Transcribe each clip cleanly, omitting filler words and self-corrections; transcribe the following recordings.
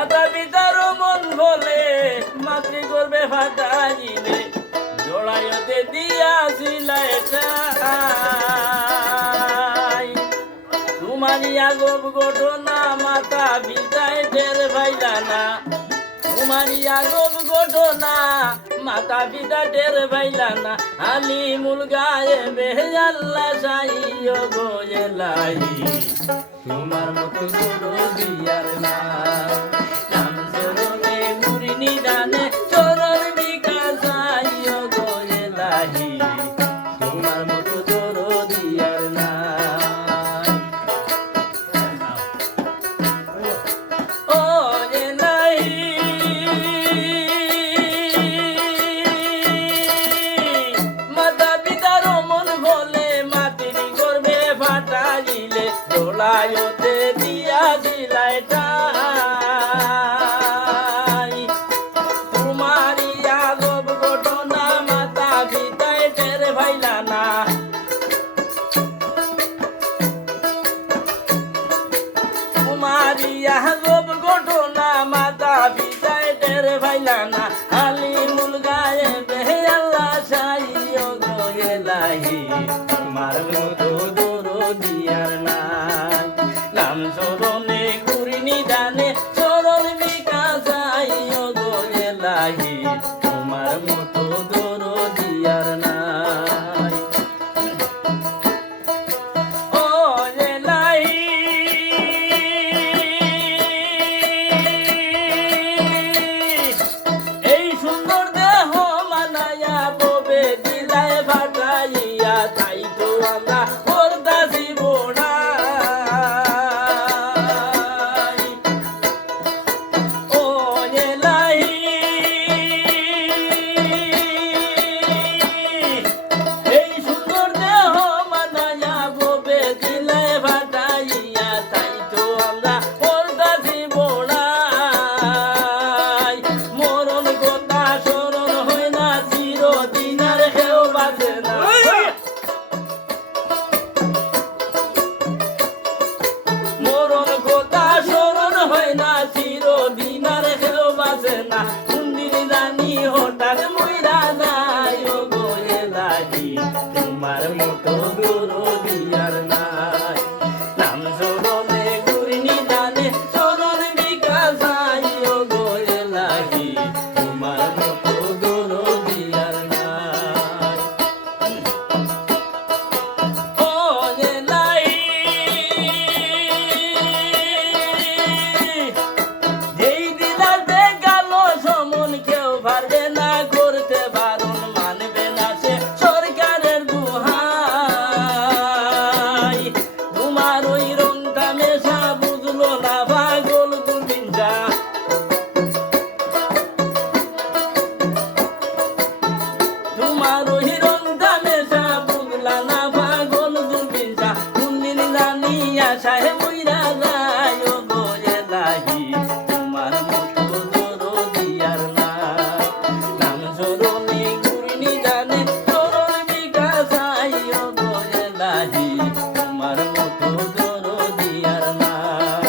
মাতা পিতারও মন বলে মাতৃ করবে ফাটাইলে জড়াইতে দিয়াছিল তোমারই আগব ঘটনা মাতা পিতায় টের পাইলা না তোমারই আগব ঘটনা মাতা পিতা টের পাইলা না আলিমুল গায়েবে আল্লাহ সাইয়্যো গো এলাহি তোমার মতো গুরু দিয়ার না নাম চরণে নুরি নিদানে চরণ বিকাশ আইয়্যো গো এলাহি তোমার মতো গুরু দিয়ার না ও এলাহি মাতা পিতার মন বলে মাতৃ করবে ফাটাইলে দোলায়তে দিয়া দিলাই ঠাই তোমারই আগব ঘটনা মাতা পিতায় টের পাইলা না তোমারই আগব ঘটনা মাতা পিতায় টের পাইলা না আলিমুল গায়েবে আল্লাহ সাইয়্যো গো এলাহি তোমার মতো গুরু দিয়ার না নাম চরণে গুরি নিদানে চরণ বিকাশ আইয়্যো গো এলাহি তোমার মতো গুরু দিয়ার নাই ও এলাহি এই সুন্দর দেহ মানায়া ববে দিলায় ভাটাইয়া তাই তো আমরা করতাছি বোড়াই ও এলাহি এই সুন্দর দেহ মানায়া ববে দিলায় ভাটাইয়া তাই তো আমরা করতাছি বোড়াই মরণ কথা স্মরণ হয় না চিরদিন আর কেউ বাঁচে না মরণ কথা স্মরণ হয় না চিরদিন আর কেউ বাঁচে না মন্দির জানি হঠাৎ মইরা যায় ও গো এলাহি তোমার মতো গুরু দিয়ার নাই নাম চরণে গুরি নিদানে চরণ বিকাশ আইয়্যো গো এলাহি তোমার মতো গুরু দিয়ার নাই ও এলাহি যেই দিলাতে গেল সমন কেউ পারবে না করতে বারণ মানবে না সে সরকারের দুহাই তোমার ওই রংটা মেশা বুঝলো না পাগল দুর্বিন্দা তোমার ওই রংটা মেশা বুঝলা না পাগল দুর্বিন্দা কোনদিন জানি আশায় মইরা যায় ও গো এলাহি তোমার মতো গুরু দিয়ার নাই নাম চরণে গুরি নিদানে চরণ বিকাশ আইয়্যো গো এলাহি তোমার মতো গুরু দিয়ার নাই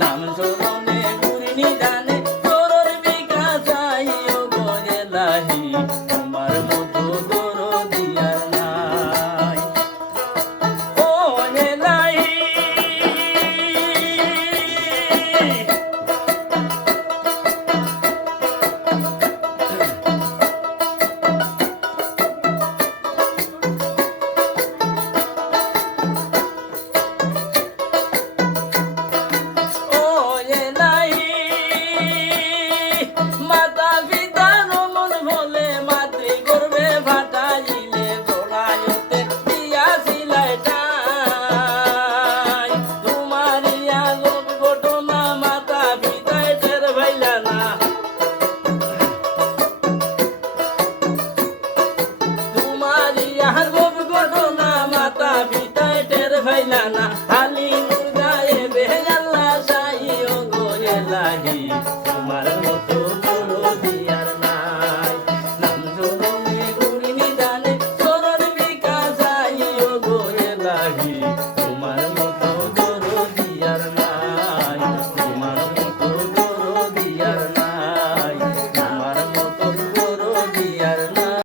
নাম চরণে গুরি নিদানে চরণ বিকাশ আইয়্যো গো এলাহি তোমার মতো গুরু দিয়ার নাই ও এলাহি ও এলাহি মাতা পিতার মন বলে মাতৃ করবে ফাটাইলে জড়াইতে দিয়াছিলাই ঠাই তোমারই আগব ঘটনা মাতা পিতায় টের পাইলা না তোমারই আগব ঘটনা মাতা পিতায় টের পাইলা না আলিমুল গায়েবে আল্লাহ সাইয়্যো গো এলাহি